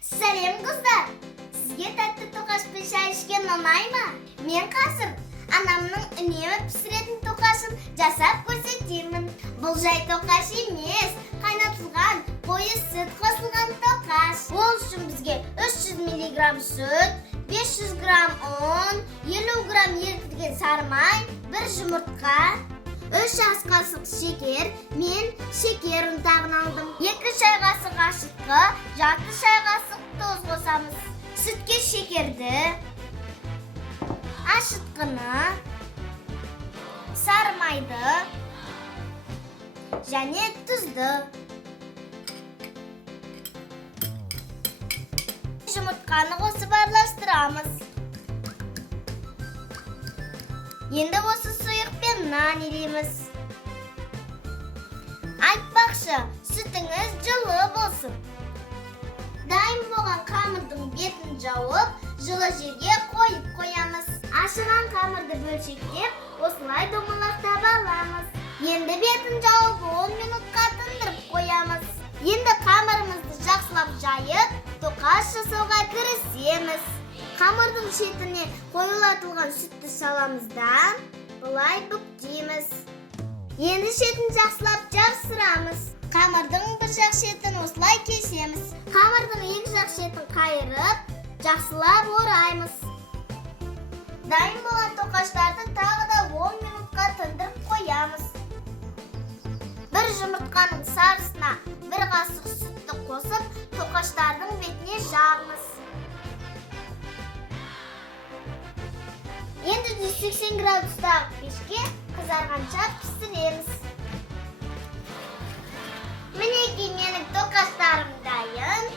Сәлем қыздар! Сізге тәтті тоқашпен шай ішкен ұнай ма? Мен қазір анамның үнемі пісіретін тоқашын жасап көрсетемін. Бұл жай тоқаш емес, қайнатылған қойы сүт қосылған тоқаш. Ол үшін бізге 300 мг сүт, 500 грамм ұн, 50 грамм ерітілген сары май, 1 жұмыртқа, 3 ас қасық шекер, мен шекер ұнтағын алдым. 2 шай қасық ашытқы, жарты шай қасық тоз қосамыз. Сүтке шекерді, ашытқыны, сары майды және тұзды. Жұмыртқаны қосып араластырамыз. Енді осы сұйықпен нан ереміз. Айтпақшы, сүтіңіз жылы болсын. Дайын болған қамырдың бетін жауып, жылы жерге қойып қоямыз. Ашыған қамырды бөлшектеп, осылай домалақтап аламыз. Енді бетін жауып 10 минутқа тындырып қоямыз. Енді қамырымызды жақсылап жайып, тоқаш жасауға кірісеміз. Қамырдың шетіне қойылатылған сүтті саламыздан бұлай бүктейміз. Енді шетін жақсылап жабыстырамыз. Қамырдың бір жақ шетін осылай кесеміз. Қамырдың екі жақ шетін қайырып, жақсылап ораймыз. Дайын болған тоқаштарды тағы да 10 минутқа тындырып қоямыз. Бір жұмыртқаның сарысына 1 қасық сүтті қосып, тоқаштардың бетіне жағымыз. Енді 180 градустағы пешке қызарғанша пісіреміз. Мінекей менің тоқаштарым дайын.